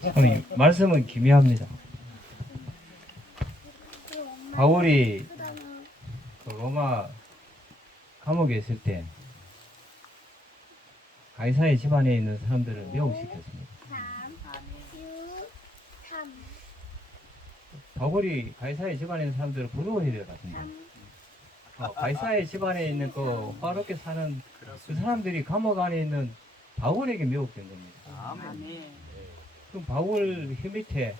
참 말씀은 기묘합니다. 바울이 그 로마 감옥에 있을 때 가이사의 집안에 있는 사람들을 매혹시켰습니다. 바울이 가이사의 집안에 있는 사람들을 부러워해야 될 것 같습니다. 가이사의 집안에 있는 그 화롭게 사는 그 사람들이 감옥 안에 있는 바울에게 매혹된 겁니다. 아멘. 그럼 바울 혀 밑에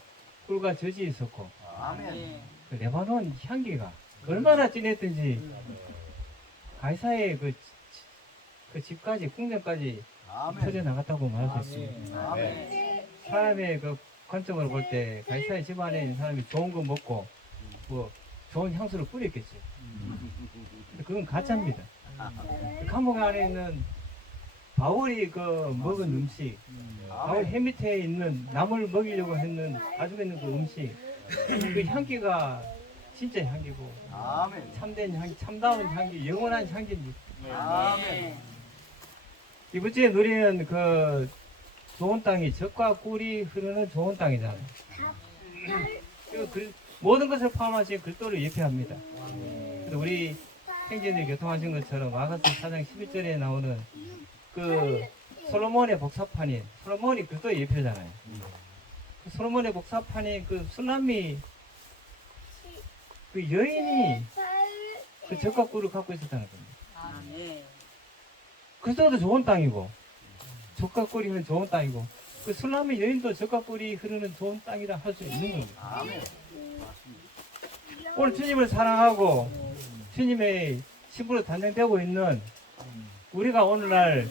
꿀과 젖이 있었고 아멘. 그 레바논 향기가 얼마나 진했든지 가이사의 그 집까지 궁전까지 퍼져 나갔다고 말할 수 있습니다. 아멘. 사람의 그 관점으로 볼 때 가이사의 집안에 있는 사람이 좋은 거 먹고 뭐 좋은 향수를 뿌렸겠죠. 그건 가짜입니다. 그 감옥 안에 있는 바울이 그 먹은 음식, 바울 해 밑에 있는 남을 먹이려고 했는 가지고 있는 그 음식, 그 향기가 진짜 향기고 아멘. 참된 향기, 참다운 향기, 영원한 향기입니다. 아멘. 이번 주에 누리는 그 좋은 땅이 젖과 꿀이 흐르는 좋은 땅이잖아요. 모든 것을 포함하신 글도를 예표합니다. 그래서 우리 행진이 교통하신 것처럼 마가서 4장 11절에 나오는 그 솔로몬의 복사판인 솔로몬이 글도의 예표잖아요. 그 솔로몬의 복사판인 그 술람미 그 여인이 그 젖과 꿀을 갖고 있었다는 겁니다. 아멘. 글도도 좋은 땅이고 젖과 꿀이 흐르는 좋은 땅이고 그 술람미 여인도 젖과 꿀이 흐르는 좋은 땅이라 할 수 있는 겁니다. 아멘. 오늘 주님을 사랑하고 주님의 신부로 단장되고 있는 우리가 오늘날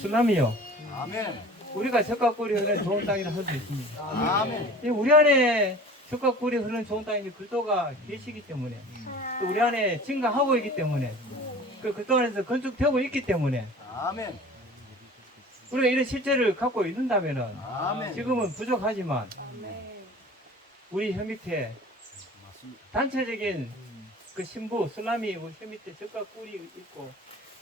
술람이요. 아멘. 우리가 젖과 꿀이 흐르는 좋은 땅이라 할 수 있습니다. 아멘. 이 우리 안에 젖과 꿀이 흐르는 좋은 땅이 글도가 계시기 때문에 또 우리 안에 증가하고 있기 때문에 그 글도 안에서 건축되고 있기 때문에 아멘. 우리가 이런 실제를 갖고 있는다면은 아멘. 지금은 부족하지만 우리 혀 밑에 단체적인 그 신부 술람이 우리 혀 밑에 젖과 꿀이 있고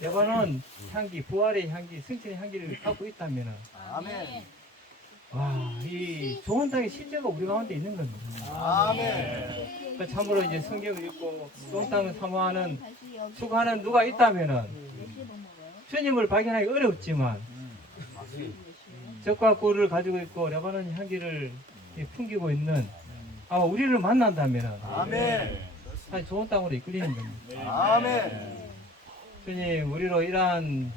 레바논 향기, 부활의 향기, 승천의 향기를 갖고 있다면은 아멘. 와, 이 좋은 땅의 실제가 우리 가운데 있는 겁니다. 아멘. 그 참으로 이제 성경을 읽고 좋은 땅을 사모하는 추구하는 누가 있다면은 주님을 발견하기 어렵지만 젖과 꿀을 가지고 있고 레바논 향기를 풍기고 있는 아마 우리를 만난다면은 아멘. 사실 좋은 땅으로 이끌리는 겁니다. 아멘. 주님, 우리로 이러한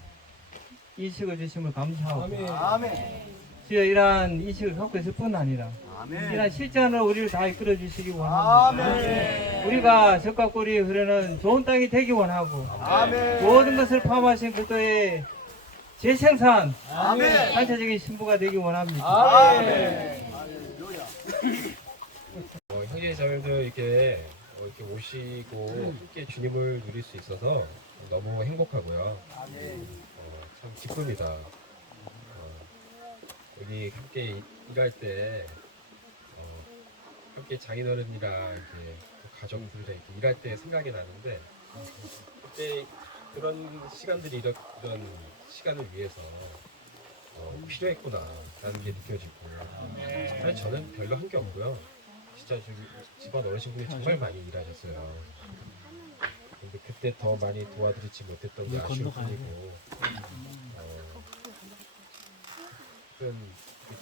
인식을 주심을 감사하고 아멘. 주여 이러한 인식을 갖고 있을 뿐 아니라 아멘. 이러한 실전으로 우리를 다 이끌어 주시기 원합니다. 아멘. 우리가 젖과 꿀이 흐르는 좋은 땅이 되기 원하고 아멘. 모든 것을 포함하신 그리스도의 재생산 아멘. 단체적인 신부가 되기 원합니다. 아멘. 할렐루야. 형제자매들 이렇게 오시고 함께 주님을 누릴 수 있어서 너무 행복하고요. 참 기쁩니다. 여기 함께 일할 때 함께 장인어른이랑 이렇게 가족들이랑 이렇게 일할 때 생각이 나는데 그때 그런 시간들이 이런 시간을 위해서 필요했구나라는 게 느껴지고 사실 저는 별로 한 게 없고요. 진짜 집안 어르신분이 정말 많이 일하셨어요. 근데 그때 더 많이 도와드리지 못했던 게 아쉬울 뿐이고 하여튼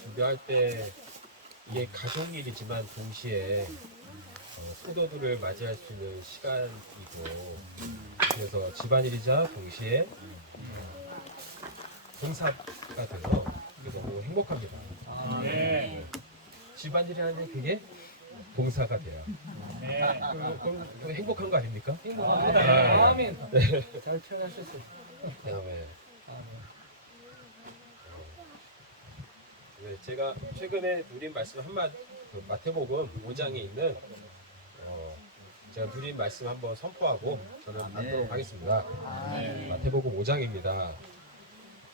준비할 때 이게 가족 일이지만 동시에 성도들을 맞이할 수 있는 시간이고 그래서 집안일이자 동시에 봉사가 돼서 너무 행복합니다. 네. 집안일이 하는데 그게 봉사가 돼요. 그럼 행복한 거 아닙니까? 행복합니다. 아멘. 잘 표현하셨어요. 그다음에 네, 제가 최근에 누린 말씀 한마디 마태복음 5장에 있는 제가 누린 말씀 한번 선포하고 저는 받도록 하겠습니다. 마태복음 5장입니다.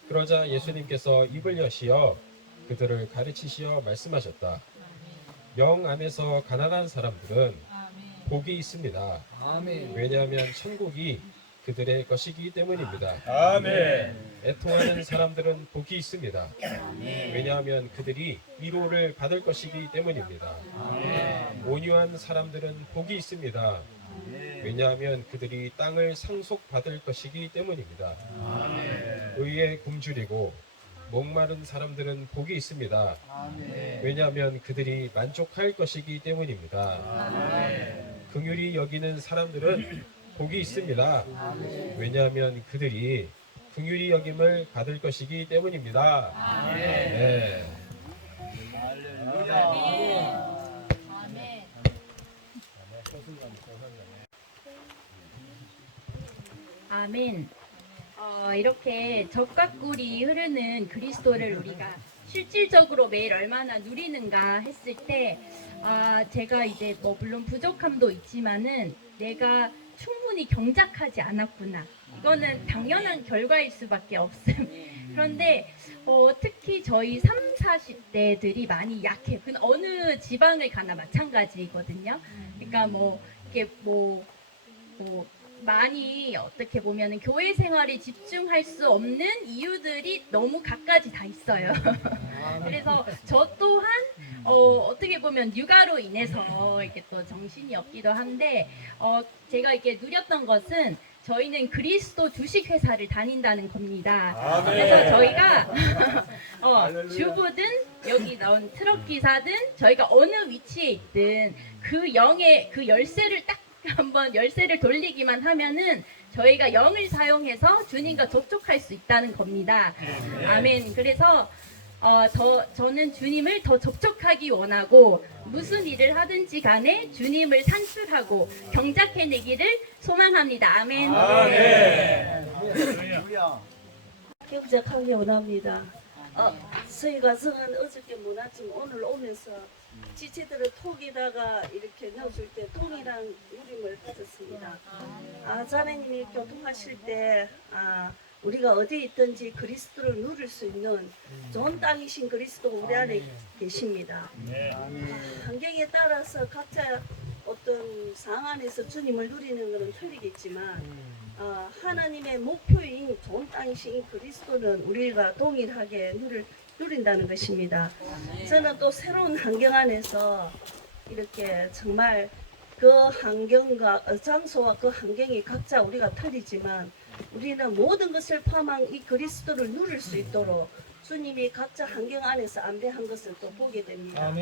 그러자 예수님께서 입을 여시어 그들을 가르치시어 말씀하셨다. 영 안에서 가난한 사람들은 복이 있습니다. 왜냐하면 천국이 그들의 것이기 때문입니다. 아멘. 애통하는 사람들은 복이 있습니다. 왜냐하면 그들이 위로를 받을 것이기 때문입니다. 온유한 사람들은 복이 있습니다. 왜냐하면 그들이 땅을 상속받을 것이기 때문입니다. 의에 굶주리고 목마른 사람들은 복이 있습니다. 왜냐하면 그들이 만족할 것이기 때문입니다. 긍휼히 여기는 사람들은 복이 있습니다. 왜냐하면 그들이 긍휼히 여김을 받을 것이기 때문입니다. 네. 아멘. 아멘. 이렇게 젖과 꿀이 흐르는 그리스도를 우리가 실질적으로 매일 얼마나 누리는가 했을 때, 제가 이제 뭐 물론 부족함도 있지만은 내가 충분히 경작하지 않았구나. 이거는 당연한 결과일 수밖에 없음. 그런데 특히 저희 3, 40대들이 많이 약해요. 그 어느 지방을 가나 마찬가지거든요. 그러니까 뭐 이게 뭐 많이 어떻게 보면은 교회 생활에 집중할 수 없는 이유들이 너무 갖가지 다 있어요. 그래서 저 또한 어떻게 보면 육아로 인해서 이렇게 또 정신이 없기도 한데 제가 이렇게 누렸던 것은 저희는 그리스도 주식회사를 다닌다는 겁니다. 그래서 저희가 주부든 여기 나온 트럭 기사든 저희가 어느 위치에 있든 그 영의 그 열쇠를 딱 한번 열쇠를 돌리기만 하면은 저희가 영을 사용해서 주님과 접촉할 수 있다는 겁니다. 아멘. 그래서 저는 주님을 더 접촉하기 원하고 무슨 일을 하든지 간에 주님을 산출하고 경작해내기를 소망합니다. 아멘. 경작하기 원합니다. 저희가 저는 어저께 못 왔지만 오늘 오면서 지체들을 톡에다가 이렇게 넣어줄 때 통이랑 누림을 받았습니다. 자매님이 교통하실 때 우리가 어디에 있든지 그리스도를 누릴 수 있는 좋은 땅이신 그리스도가 우리 안에 계십니다. 환경에 따라서 각자 어떤 상황에서 주님을 누리는 것은 틀리겠지만 하나님의 목표인 좋은 땅이신 그리스도는 우리가 동일하게 누린다는 것입니다. 저는 또 새로운 환경 안에서 이렇게 정말 그 환경과 장소와 그 환경이 각자 우리가 틀리지만 우리는 모든 것을 포함한 이 그리스도를 누릴 수 있도록 주님이 각자 환경 안에서 안배한 것을 또 보게 됩니다.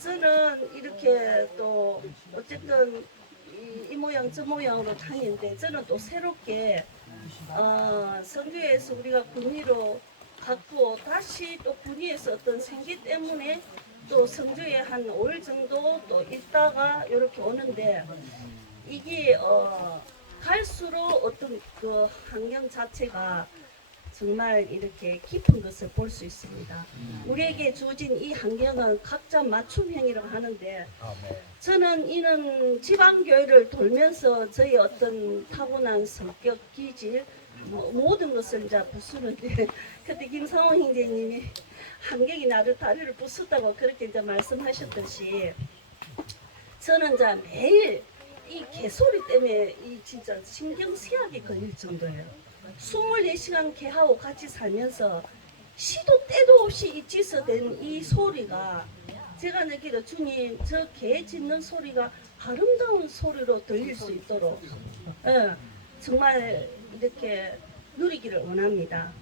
저는 이렇게 또 어쨌든 이 모양 저 모양으로 다니는데 저는 또 새롭게 성교에서 우리가 군의로 갖고 다시 또 군의에서 어떤 생기 때문에 또 성주에 한 5일 정도 또 있다가 이렇게 오는데 이게 갈수록 어떤 그 환경 자체가 정말 이렇게 깊은 것을 볼 수 있습니다. 우리에게 주어진 이 환경은 각자 맞춤형이라고 하는데 저는 이는 지방교회를 돌면서 저희 어떤 타고난 성격, 기질 모든 것을 이제 부수는데 그때 김상호 형제님이 환경이 나를 다리를 부쉈다고 그렇게 이제 말씀하셨듯이 저는 이제 매일 이 개소리 때문에 이 진짜 신경쇠약이 걸릴 정도예요. 24시간 개하고 같이 살면서 시도 때도 없이 이 짖어댄 이 소리가 제가 느끼기로 주님 저 개 짖는 소리가 아름다운 소리로 들릴 수 있도록 정말 이렇게 누리기를 원합니다.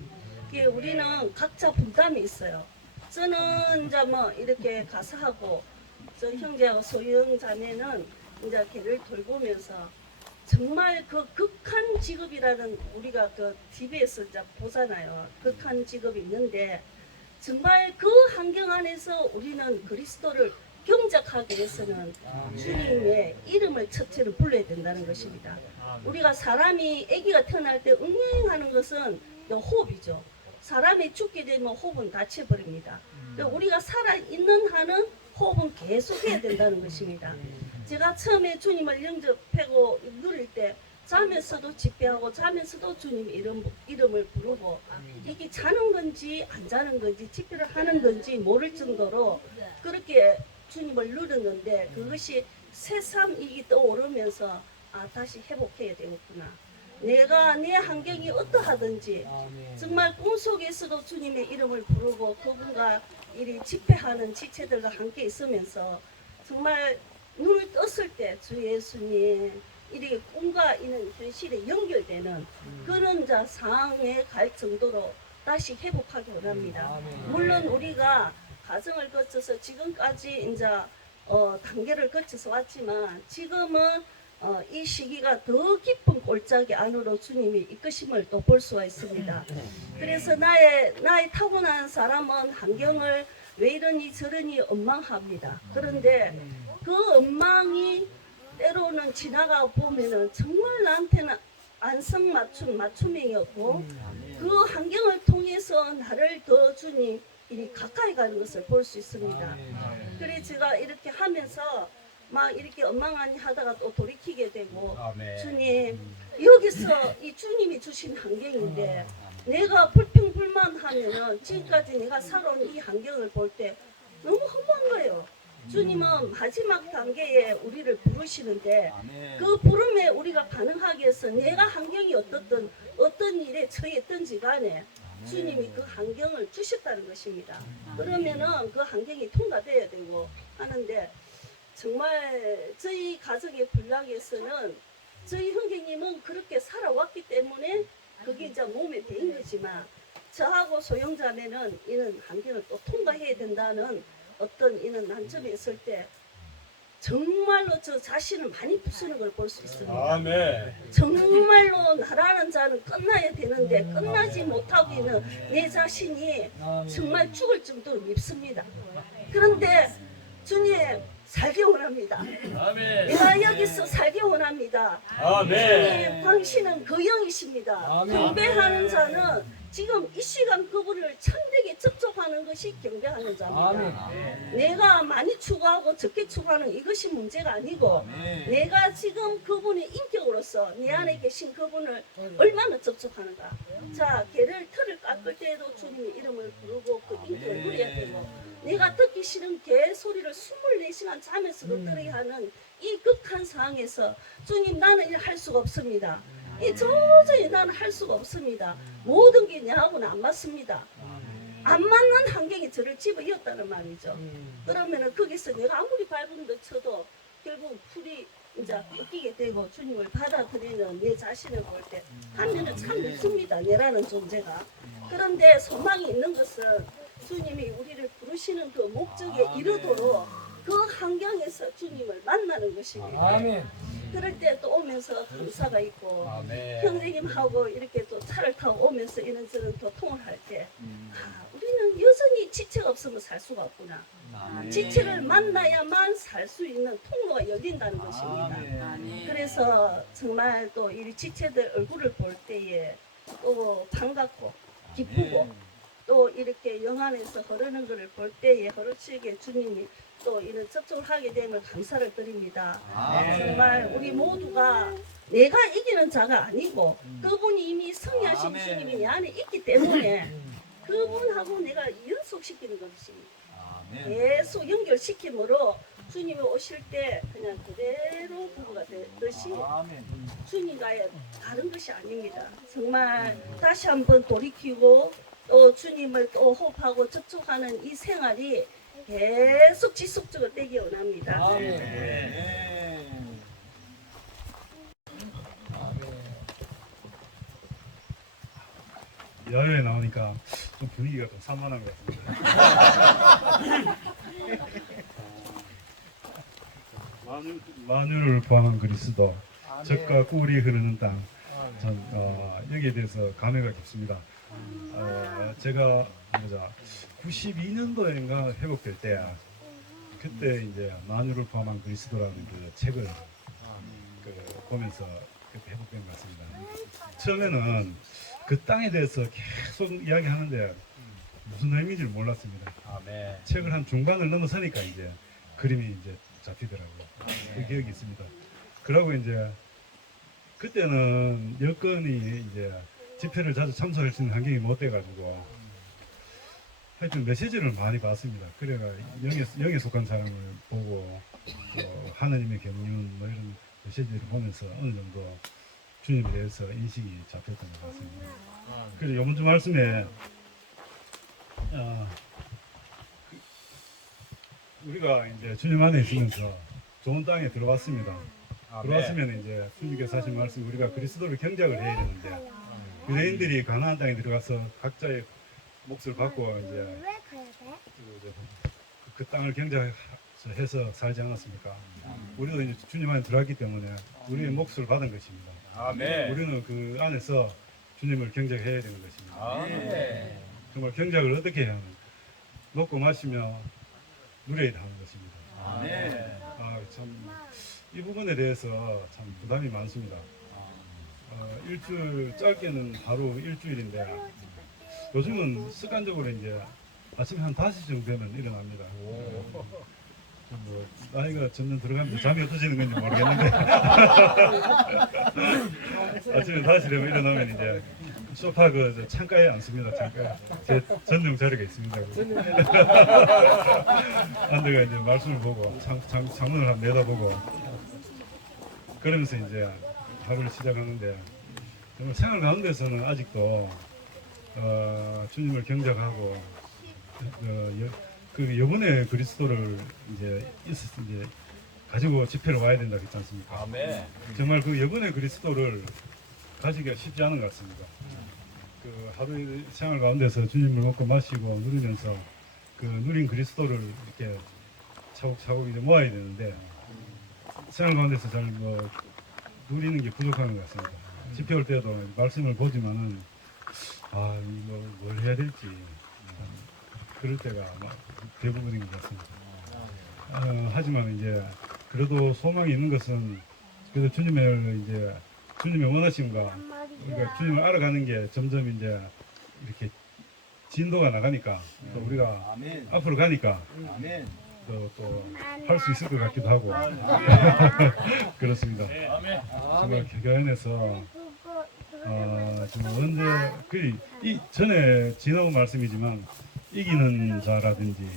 우리는 각자 분담이 있어요. 저는 이제 뭐 이렇게 가사하고 저 형제하고 소영 자매는 이제 개를 돌보면서 정말 그 극한 직업이라는 우리가 그 TV에서 이제 보잖아요. 극한 직업이 있는데 정말 그 환경 안에서 우리는 그리스도를 경작하기 위해서는 주님의 이름을 첫째로 불러야 된다는 것입니다. 우리가 사람이 아기가 태어날 때 응행하는 것은 호흡이죠. 사람이 죽게 되면 호흡은 닫혀버립니다. 우리가 살아있는 한은 호흡은 계속해야 된다는 것입니다. 제가 처음에 주님을 영접하고 누릴 때 자면서도 집회하고 자면서도 주님 이름을 부르고 이게 자는 건지 안 자는 건지 집회를 하는 건지 모를 정도로 그렇게 주님을 누렸는데 그것이 새삼 이게 떠오르면서 다시 회복해야 되겠구나. 내가 내 환경이 어떠하든지 정말 꿈속에서도 주님의 이름을 부르고 그분과 이리 집회하는 지체들과 함께 있으면서 정말 눈을 떴을 때 주 예수님 이리 꿈과 이는 현실에 연결되는 그런 자 상황에 갈 정도로 다시 회복하기 원합니다. 물론 우리가 과정을 거쳐서 지금까지 이제 단계를 거쳐서 왔지만 지금은 이 시기가 더 깊은 골짜기 안으로 주님이 이끄심을 또 볼 수가 있습니다. 그래서 나의 타고난 사람은 환경을 왜 이러니 저러니 원망합니다. 그런데 그 원망이 때로는 지나가 보면은 정말 나한테는 안성맞춤이었고 그 환경을 통해서 나를 더 주님 이리 가까이 가는 것을 볼 수 있습니다. 그래 제가 이렇게 하면서 막 이렇게 원망하니 하다가 또 돌이키게 되고 주님 여기서 이 주님이 주신 환경인데 내가 불평불만하면은 지금까지 내가 살아온 이 환경을 볼 때 너무 허무한 거예요. 주님은 마지막 단계에 우리를 부르시는데 그 부름에 우리가 반응하기 위해서 내가 환경이 어떻든 어떤 일에 처했든지 간에 주님이 그 환경을 주셨다는 것입니다. 그러면은 그 환경이 통과돼야 되고 하는데 정말 저희 가정의 분량에서는 저희 형제님은 그렇게 살아왔기 때문에 그게 이제 몸에 배인 거지만 저하고 소영자매는 이런 환경을 또 통과해야 된다는 어떤 이런 난점이 있을 때 정말로 저 자신을 많이 부수는 걸 볼 수 있습니다. 아멘. 정말로 나라는 자는 끝나야 되는데 끝나지 못하고 있는 내 자신이 정말 죽을 정도로 밉습니다. 그런데 주님 살기 원합니다. 내가 여기서 살기 원합니다. 주님 당신은 그 영이십니다. 경배하는 자는 지금 이 시간 그분을 참되게 접촉하는 것이 경배하는 자입니다. 내가 많이 추구하고 적게 추구하는 이것이 문제가 아니고 내가 지금 그분의 인격으로서 내 안에 계신 그분을 얼마나 접촉하는가. 자, 개를 털을 깎을 때에도 주님의 이름을 부르고 그 인격을 누려야 되고 내가 듣기 싫은 개 소리를 24시간 자면서도 들어야 하는 이 극한 상황에서 주님 나는 일 할 수가 없습니다. 이 도저히 나는 할 수가 없습니다. 모든 게 내하고는 안 맞습니다. 안 맞는 환경이 저를 집어이었다는 말이죠. 그러면은 거기서 내가 아무리 밟은다 쳐도 결국 풀이 이제 꺾이게 되고 주님을 받아들이는 내 자신을 볼 때 하면은 참 밉습니다. 내라는 존재가. 그런데 소망이 있는 것은 주님이 우리를 부르시는 그 목적에 이르도록 그 환경에서 주님을 만나는 것입니다. 그럴 때 또 오면서 감사가 있고 형제님하고 이렇게 또 차를 타고 오면서 이런저런 교통을 할 때 우리는 여전히 지체가 없으면 살 수가 없구나. 지체를 만나야만 살 수 있는 통로가 열린다는 것입니다. 그래서 정말 또 이 지체들 얼굴을 볼 때에 또 반갑고 기쁘고 또 이렇게 영 안에서 흐르는 것을 볼 때에 허락시게 주님이 또 이런 접촉을 하게 되면 감사를 드립니다. 정말 우리 모두가 내가 이기는 자가 아니고 그분이 이미 승리하신 주님이 내 안에 있기 때문에 그분하고 내가 연속시키는 것입니다. 계속 연결시킴으로 주님이 오실 때 그냥 그대로 부부가 되듯이 주님과의 다른 것이 아닙니다. 정말 다시 한번 돌이키고 또 주님을 또 호흡하고 접촉하는 이 생활이 계속 지속적으로 되기 원합니다. 야외에 나오니까 좀 분위기가 좀 산만한 것 같습니다. 만유를 포함한 그리스도, 젖과 꿀이 흐르는 땅. 전 여기에 대해서 감회가 깊습니다. 제가 92년도인가 회복될 때 그때 이제 만유를 포함한 그리스도라는 그 책을 보면서 그때 회복된 것 같습니다. 처음에는 그 땅에 대해서 계속 이야기하는데 무슨 의미인지 몰랐습니다. 책을 한 중반을 넘어서니까 이제 그림이 이제 잡히더라고요. 그 기억이 있습니다. 그러고 이제 그때는 여건이 이제 집회를 자주 참석할 수 있는 환경이 못 돼가지고 하여튼 메시지를 많이 봤습니다. 그래가 영에 속한 사람을 보고 또 하느님의 경륜 뭐 이런 메시지를 보면서 어느 정도 주님에 대해서 인식이 잡혔던 것 같습니다. 그래서 이번 주 말씀에 우리가 이제 주님 안에 있으면서 좋은 땅에 들어왔습니다. 들어왔으면 이제 주님께서 하신 말씀 우리가 그리스도를 경작을 해야 되는데 유대인들이 가나안 땅에 들어가서 각자의 몫을 받고 이제 그 땅을 경작해서 살지 않았습니까? 우리도 이제 주님 안에 들어왔기 때문에 우리의 몫을 받은 것입니다. 우리는 그 안에서 주님을 경작해야 되는 것입니다. 정말 경작을 어떻게 해야 하는? 먹고 마시며 누려야 하는 것입니다. 참 이 부분에 대해서 참 부담이 많습니다. 일주일 짧게는 하루 일주일인데 요즘은 습관적으로 이제 아침에 한 5시쯤 되면 일어납니다. 뭐 나이가 점점 들어가면서 잠이 없어지는 건지 모르겠는데 아침에 5시 되면 일어나면 이제 소파 그 창가에 앉습니다. 창가에 제 전용 자리가 있습니다. 앉아가 이제 말씀을 보고 창문을 한번 내다보고 그러면서 이제 하루를 시작하는데 정말 생활 가운데서는 아직도 주님을 경작하고 그 여분의 그리스도를 이제 가지고 집회를 와야 된다 그랬지 않습니까? 정말 그 여분의 그리스도를 가지기가 쉽지 않은 것 같습니다. 그 하루 생활 가운데서 주님을 먹고 마시고 누리면서 그 누린 그리스도를 이렇게 차곡차곡 이제 모아야 되는데 생활 가운데서 잘 뭐 누리는 게 부족한 것 같습니다. 집회 올 때도 말씀을 보지만은 뭘 해야 될지 그럴 때가 아마 대부분인 것 같습니다. 하지만 이제 그래도 소망이 있는 것은 그래도 주님의 원하심과 우리가 주님을 알아가는 게 점점 이제 이렇게 진도가 나가니까 또 우리가 앞으로 가니까 또 할 수 있을 것 같기도 하고 그렇습니다. 정말 교회 안에서 정말 언제 이 전에 지나온 말씀이지만 이기는 자라든지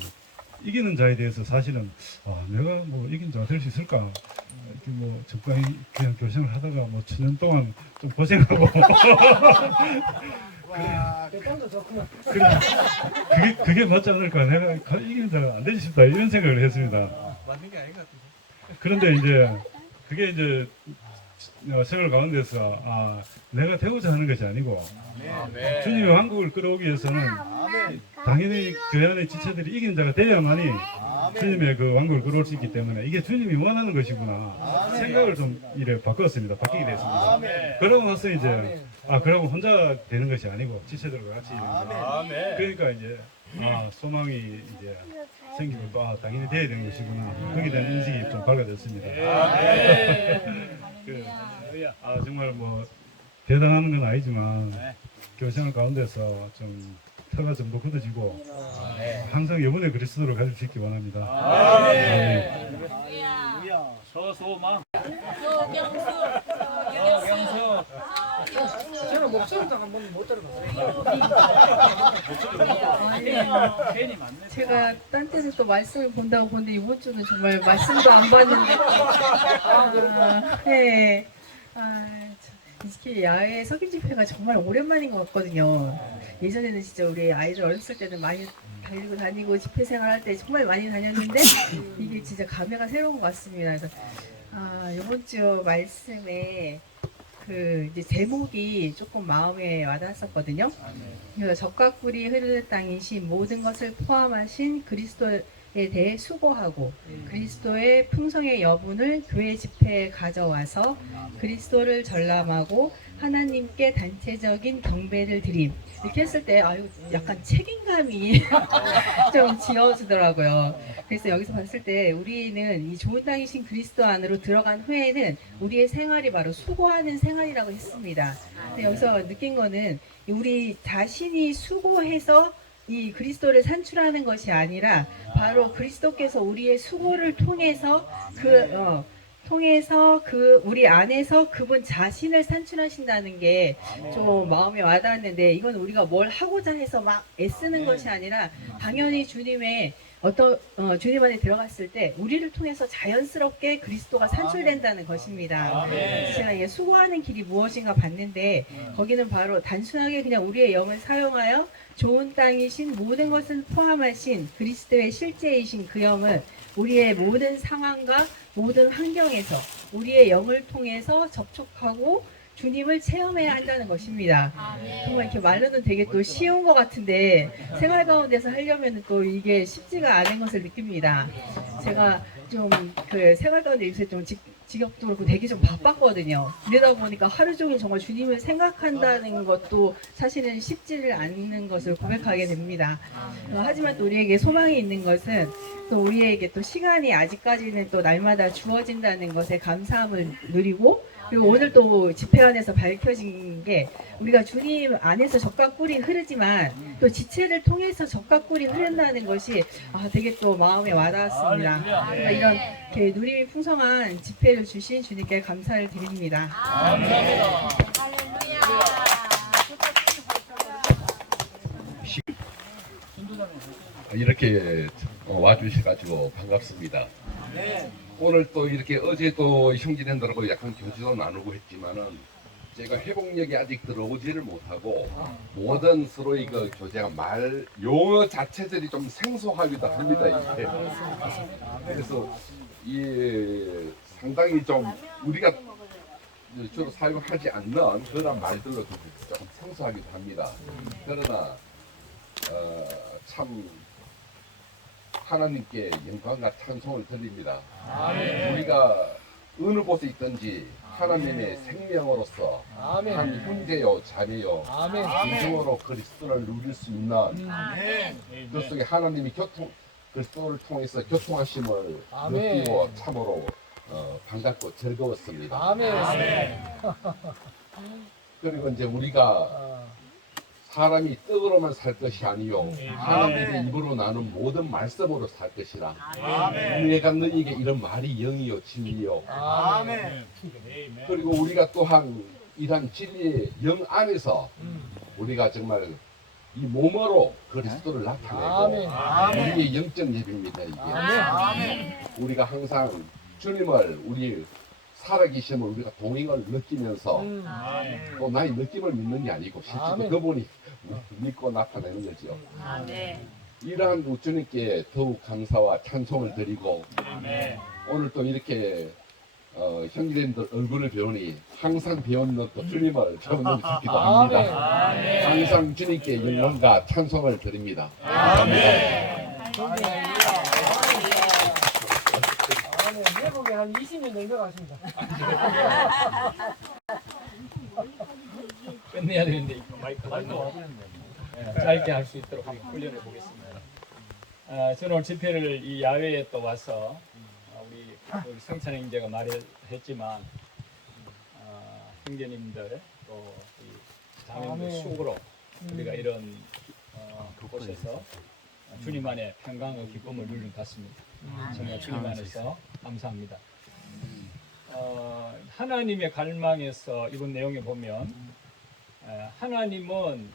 이기는 자에 대해서 사실은 내가 뭐 이긴 자가 될 수 있을까 이렇게 뭐 적당히 그냥 결심을 하다가 뭐 7년 동안 좀 고생하고 그게 맞지 않을까 내가 이기는 자가 안 되지 싶다 이런 생각을 했습니다. 맞는 게 아닌 것 같아요. 그런데 이제 그게 이제 생활 가운데서 내가 되고자 하는 것이 아니고 주님의 왕국을 끌어오기 위해서는 당연히 교회 안의 지체들이 이긴 자가 돼야만이 주님의 그 왕국을 끌어올 수 있기 때문에 이게 주님이 원하는 것이구나 생각을 좀 이래 바뀌게 됐습니다. 그러고 나서 이제 그러고 혼자 되는 것이 아니고 지체들과 같이 그러니까 이제 소망이 이제 생기고 당연히 돼야 되는 것이구나 거기에 대한 인식이 좀 밝아졌습니다. 정말 뭐 대단한 건 아니지만 교생활 가운데서 좀 혀가 좀 더 굳어지고 항상 여분의 그리스도를 가질 수 있기 원합니다. 소소망. 저는 목소리도 한번 못 들어봤어요. 제가 딴 때는 또 말씀을 본다고 보는데 이번 주는 정말 말씀도 안 봤는데 네. 이렇게 야외 석임 집회가 정말 오랜만인 것 같거든요. 예전에는 진짜 우리 아이들 어렸을 때는 많이 달리고 다니고 집회 생활할 때 정말 많이 다녔는데 이게 진짜 감회가 새로운 것 같습니다. 그래서 이번 주 말씀에 그 이제 제목이 조금 마음에 와닿았었거든요. 그래서 적과 꿀이 흐르는 땅이신 모든 것을 포함하신 그리스도에 대해 수고하고 그리스도의 풍성의 여분을 교회 집회에 가져와서 그리스도를 전람하고 하나님께 단체적인 경배를 드림. 이렇게 했을 때 약간 책임감이 좀 지어지더라고요. 그래서 여기서 봤을 때 우리는 이 좋은 땅이신 그리스도 안으로 들어간 후에는 우리의 생활이 바로 수고하는 생활이라고 했습니다. 근데 여기서 느낀 거는 우리 자신이 수고해서 이 그리스도를 산출하는 것이 아니라 바로 그리스도께서 우리의 수고를 통해서 우리 안에서 그분 자신을 산출하신다는 게 좀 마음에 와닿았는데 이건 우리가 뭘 하고자 해서 막 애쓰는 것이 아니라 당연히 주님의 주님 안에 들어갔을 때 우리를 통해서 자연스럽게 그리스도가 산출된다는 것입니다. 그래서 제가 이게 수고하는 길이 무엇인가 봤는데 거기는 바로 단순하게 그냥 우리의 영을 사용하여 좋은 땅이신 모든 것을 포함하신 그리스도의 실제이신 그 영은 우리의 모든 상황과 모든 환경에서 우리의 영을 통해서 접촉하고 주님을 체험해야 한다는 것입니다. 정말 이렇게 말로는 되게 또 쉬운 것 같은데 생활 가운데서 하려면 또 이게 쉽지가 않은 것을 느낍니다. 제가 좀 그 생활 가운데 요새 좀 직업도 그렇고 되게 좀 바빴거든요. 이러다 보니까 하루 종일 정말 주님을 생각한다는 것도 사실은 쉽지를 않는 것을 고백하게 됩니다. 하지만 또 우리에게 소망이 있는 것은 또 우리에게 또 시간이 아직까지는 또 날마다 주어진다는 것에 감사함을 누리고 그리고 오늘 또 집회 안에서 밝혀진 게 우리가 주님 안에서 젖과 꿀이 흐르지만 또 지체를 통해서 젖과 꿀이 흐른다는 것이 되게 또 마음에 와닿았습니다. 그러니까 이런 이렇게 누림이 풍성한 집회를 주신 주님께 감사를 드립니다. 감사합니다. 할렐루야. 이렇게 와주셔가지고 반갑습니다. 오늘 또 이렇게 어제도 형제님들하고 약간 교제도 나누고 했지만은 제가 회복력이 아직 들어오지를 못하고 모든 서로의 그 교제가 용어 자체들이 좀 생소하기도 합니다. 이게. 그래서 이 상당히 좀 우리가 주로 사용하지 않는 그런 말들로 좀 생소하기도 합니다. 그러나 참 하나님께 영광과 찬송을 드립니다. 우리가 어느 곳에 있든지 하나님의 생명으로서 한 형제요 자매요 진정으로 그리스도를 누릴 수 있는 그 속에 하나님이 그리스도를 통해서 교통하심을 느끼고 참으로 반갑고 즐거웠습니다. 그리고 이제 우리가 사람이 떡으로만 살 것이 아니요 하나님의 입으로 나는 모든 말씀으로 살 것이라. 내가 너희에게 이런 말이 영이요 진리요. 그리고 우리가 또한 이러한 진리의 영 안에서 우리가 정말 이 몸으로 그리스도를 나타내고 우리의 영적 예배입니다. 이게 우리가 항상 주님을 우리 살아계심을 우리가 동행을 느끼면서 또 나의 느낌을 믿는 게 아니고 실제로 그분이 믿고 나타내는 거죠. 이러한 주님께 더욱 감사와 찬송을 드리고 오늘 또 이렇게 형제님들 얼굴을 배우니 항상 배우는 또 주님을 배우는 것 같기도 합니다. 항상 주님께 영광과 찬송을 드립니다. 회복에 한 20년 된 것 같습니다. 끝내야 되는데 마이크가 짧게 할 수 있도록 한번 훈련해 보겠습니다. 저는 오늘 집회를 이 야외에 또 와서 우리 성찬 형제가 말했지만 형제님들 또 자매님들 속으로 우리가 이런 곳에서 주님 안에 평강과 기쁨을 누리는 것 같습니다. 정말 주님 안에서 감사합니다. 하나님의 갈망에서 이번 내용에 보면 하나님은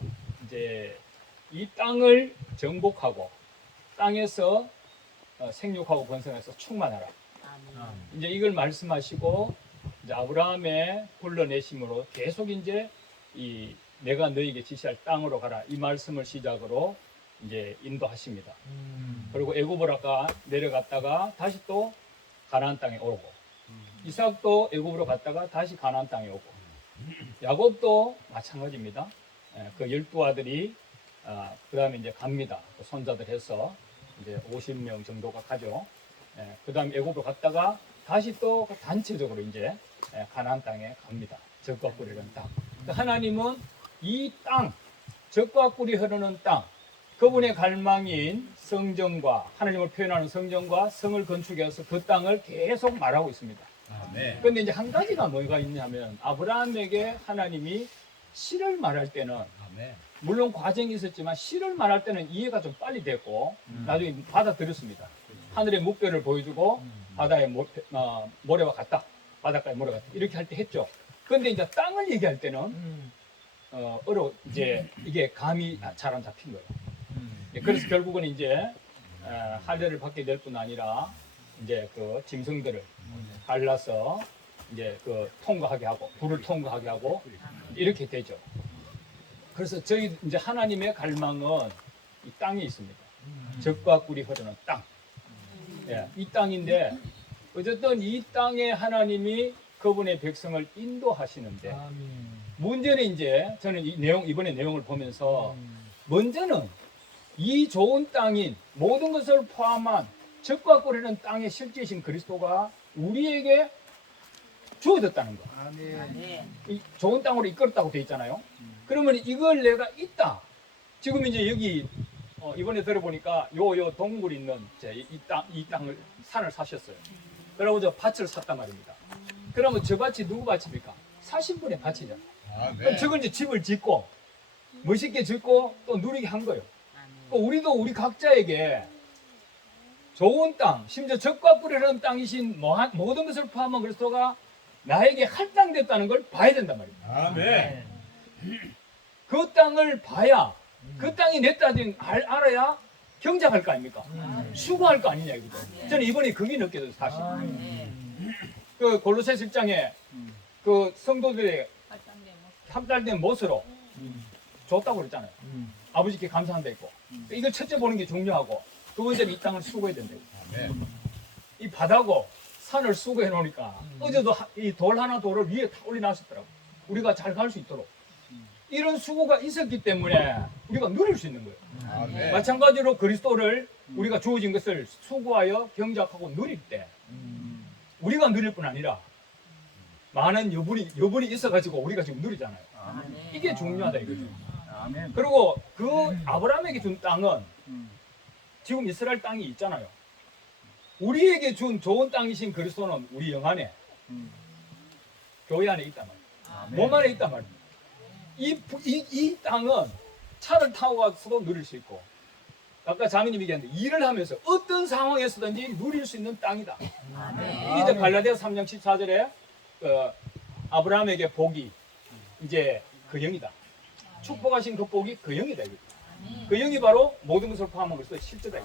이제 이 땅을 정복하고 땅에서 생육하고 번성해서 충만하라. 이제 이걸 말씀하시고 이제 아브라함의 불러내심으로 계속 이제 이 내가 너에게 지시할 땅으로 가라 이 말씀을 시작으로 이제 인도하십니다. 그리고 애굽으로 내려갔다가 다시 또 가나안 땅에 오고 이삭도 애굽으로 갔다가 다시 가나안 땅에 오고 야곱도 마찬가지입니다. 그 12아들이 그 다음에 이제 갑니다. 그 손자들 해서 이제 50명 정도가 가죠. 그 다음에 애굽으로 갔다가 다시 또 단체적으로 이제 가나안 땅에 갑니다. 젖과 꿀이 흐르는 땅. 하나님은 이 땅, 젖과 꿀이 흐르는 땅, 그분의 갈망인 성전과 하나님을 표현하는 성전과 성을 건축해서 그 땅을 계속 말하고 있습니다. 그런데 이제 한 가지가 뭐가 있냐면 아브라함에게 하나님이 시를 말할 때는 물론 과정이 있었지만 시를 말할 때는 이해가 좀 빨리 됐고 나중에 받아들였습니다. 하늘의 묵별을 보여주고 바다에 모래와 같다, 바닷가에 모래 같다 이렇게 할 때 했죠. 그런데 이제 땅을 얘기할 때는 이제 이게 감이 잘 안 잡힌 거예요. 그래서 결국은 이제 할례를 받게 될 뿐 아니라 이제 그 짐승들을 갈라서 이제 그 통과하게 하고 불을 통과하게 하고 이렇게 되죠. 그래서 저희 이제 하나님의 갈망은 이 땅에 있습니다. 젖과 꿀이 흐르는 땅. 예, 이 땅인데 어쨌든 이 땅에 하나님이 그분의 백성을 인도하시는데 문제는 이제 저는 이번에 내용을 보면서 먼저는 이 좋은 땅인 모든 것을 포함한 젖과 꿀이는 땅의 실제이신 그리스도가 우리에게 주어졌다는 거. 이 좋은 땅으로 이끌었다고 돼 있잖아요. 그러면 이걸 내가 있다. 지금 이제 여기 이번에 들어보니까 요 동굴 있는 이 땅을 산을 사셨어요. 그러고 저 밭을 샀단 말입니다. 그러면 저 밭이 누구 밭입니까? 사신 분의 밭이잖아요. 그럼 저걸 이제 집을 짓고 멋있게 짓고 또 누리게 한 거예요. 우리도 우리 각자에게 좋은 땅, 심지어 젖과 꿀이라는 땅이신 모든 것을 포함한 그리스도가 나에게 할당됐다는 걸 봐야 된단 말입니다. 아멘. 그 땅을 봐야 그 땅이 내 땅인 알아야 경작할 거 아닙니까? 수고할 거 아니냐 이거죠. 저는 이번에 그게 느껴져요 사실. 그 골로새서 1장에 그 성도들의 합달된 못으로 줬다고 그랬잖아요. 아버지께 감사한다 했고 이걸 첫째 보는 게 중요하고 두 번째는 이 땅을 수고해야 된다고. 이 바다고 산을 수고해 놓으니까 어제도 이 돌 하나 돌을 위에 다 올려놨었더라고. 우리가 잘 갈 수 있도록. 이런 수고가 있었기 때문에 우리가 누릴 수 있는 거예요. 마찬가지로 그리스도를 우리가 주어진 것을 수고하여 경작하고 누릴 때 우리가 누릴 뿐 아니라 많은 여분이 있어가지고 우리가 지금 누리잖아요. 이게 중요하다 이거죠. 그리고 그 아브라함에게 준 땅은 지금 이스라엘 땅이 있잖아요. 우리에게 준 좋은 땅이신 그리스도는 우리 영 안에 교회 안에 있단 말이에요. 몸 안에 있단 말이에요. 이 땅은 차를 타고 가서도 누릴 수 있고 아까 자매님이 얘기했는데 일을 하면서 어떤 상황에서든지 누릴 수 있는 땅이다. 이게 이제 갈라디아 3장 14절에 아브라함에게 복이 이제 그 영이다. 축복하신 그 복이 그 영이다. 그 영이 바로 모든 것을 포함한 것으로 실제다.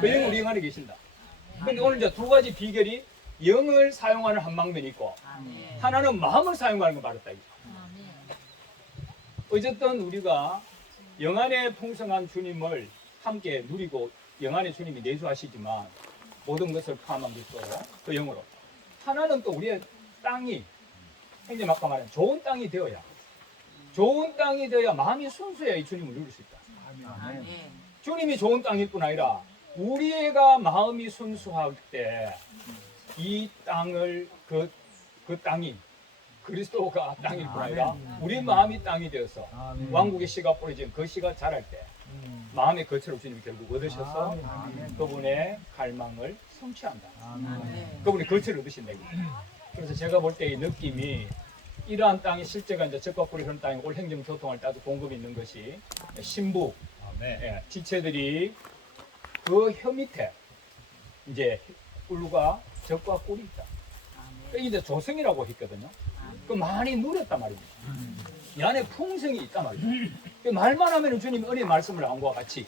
그 영이 우리 영 안에 계신다. 그런데 오늘 이제 두 가지 비결이 영을 사용하는 한 방면이 있고 하나는 마음을 사용하는 걸 말했다. 어쨌든 우리가 영안의 풍성한 주님을 함께 누리고 영안의 주님이 내주하시지만 모든 것을 포함한 것으로 그 영으로 하나는 또 우리의 땅이 형제 아까 말한 좋은 땅이 되어야 마음이 순수해야 이 주님을 누릴 수 있다. 주님이 좋은 땅일 뿐 아니라 우리가 마음이 순수할 때 이 땅을 그 땅이 그리스도가 땅일 뿐 아니라 우리 마음이 땅이 되어서 왕국의 씨가 뿌려진 그 씨가 자랄 때 마음의 거처로 주님이 결국 얻으셔서 그분의 갈망을 성취한다. 그분의 거처를 얻으신다. 그래서 제가 볼 때 이 느낌이 이러한 땅이 실제가 이제 젖과 꿀이 흐르는 땅이고 올 행정 교통할 때도 공급이 있는 것이 신부 지체들이 그 혀 밑에 이제 꿀과 젖과 꿀이 있다. 이제 조성이라고 했거든요. 그 많이 누렸단 말입니다. 이 안에 풍성이 있단 말이죠. 말만 하면 주님이 은혜의 말씀을 나온 것과 같이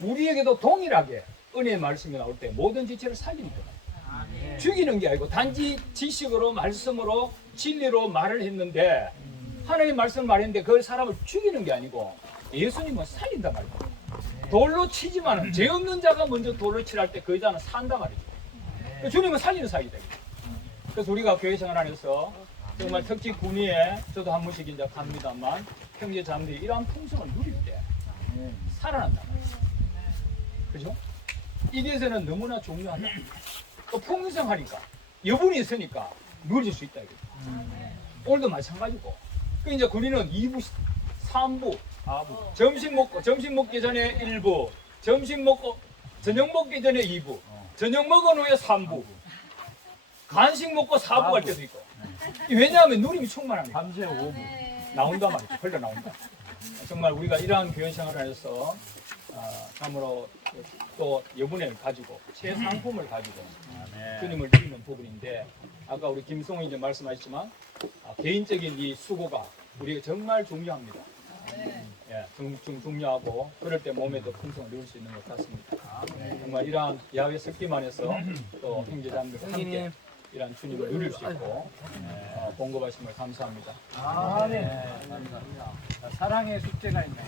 우리에게도 동일하게 은혜의 말씀이 나올 때 모든 지체를 살리는 거예요. 죽이는 게 아니고 단지 지식으로 말씀으로 진리로 말을 했는데 하나님의 말씀을 말했는데 그 사람을 죽이는 게 아니고 예수님은 살린단 말이에요. 돌로 치지만 죄 없는 자가 먼저 돌로 칠할 때 그 여자는 산단 말이죠. 주님은 살리는 사이다. 그래서 우리가 교회 생활 안에서 정말 특히 군위에 저도 한 번씩 이제 갑니다만 형제 자매들이 이러한 풍성을 누릴 때 살아난단 말이에요. 그죠? 이게서는 너무나 중요하다. 또 풍성하니까 여분이 있으니까 누릴 수 있다. 오늘도 마찬가지고. 그 이제 군인은 2부, 3부, 4부. 점심 먹기 전에 1부, 저녁 먹기 전에 2부, 저녁 먹은 후에 3부, 간식 먹고 4부 갈 때도 있고. 왜냐하면 누림이 충만합니다. 밤새 5부 나온단 말이죠. 흘러 나온다. 정말 우리가 이러한 교회 생활을 해서 참으로 또 여분을 가지고 최상품을 가지고 주님을 드리는 부분인데 아까 우리 김성호 이제 말씀하셨지만 개인적인 이 수고가 우리가 정말 중요합니다. 예, 중요하고 그럴 때 몸에도 풍성을 누릴 수 있는 것 같습니다. 정말 이러한 야외 섞기만 해서 또 형제자매들과 함께 이러한 주님을 누릴 수 있고 봉급하심을 감사합니다. 아멘. 감사합니다. 사랑의 숙제가 있네요.